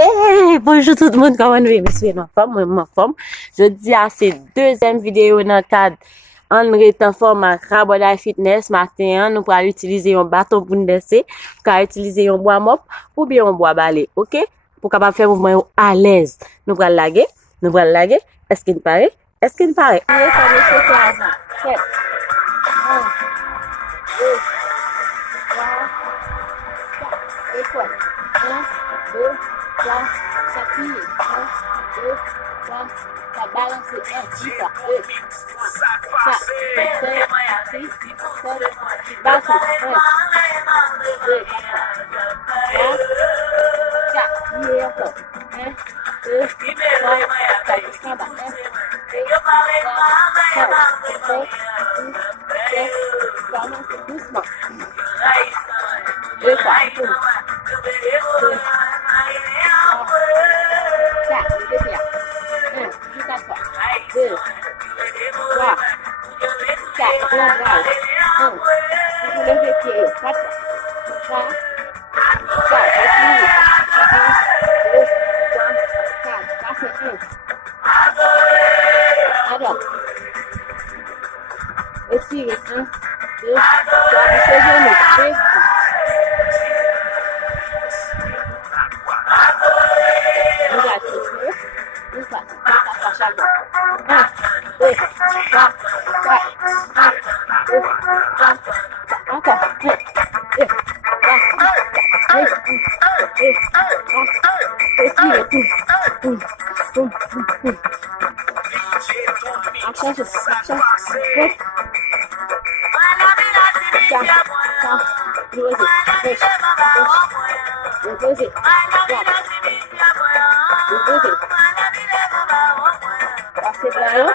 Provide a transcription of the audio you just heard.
Hey, bonjour tout le monde, comment vous allez? Ma femme, moi, ma femme. Je dis à ces deuxième vidéo dans le cadre en étant format Raboda Fitness. Matin, nous pourrons utiliser un bâton pour nous desser, pour utiliser un bois mop ou bien un bois balai, ok? Pour capable faire mouvement à l'aise. Nous pourrons laguer, nous pourrons laguer. Est-ce qu'il paraît? Est-ce qu'il paraît? Allez, ça me fait ça. 7, 1, 2, 3, 4, étoile. 1, 2, 3, s'appuyer. 1, 2, 3, ça balance. 1, 10, 2, 4, 5, 6, 7, balance. 1, 2, 3, 4, 1, 2, 3, 4, 5, 1, 2, 3, 4, 5, 6, 7, doucement. 2, 3, 1, 2, 3, 4, répétez. 1, jusqu'à 3, 2, 3, 4, on brasse. 1, vous levez pied, 4, 3, 4, appuyez. 1, 2, 3, 4, passez 1. Alors, étirez 1, 2, 3, poussez genoux, 3, une fois, chaque fois. 1, 2, 3, 4, 1, 2, 3, encore. 1, 2, 3, 4, 1, 2, 3, action, action, break. 4, 5, reposez, reposez, reposez. Passez par là.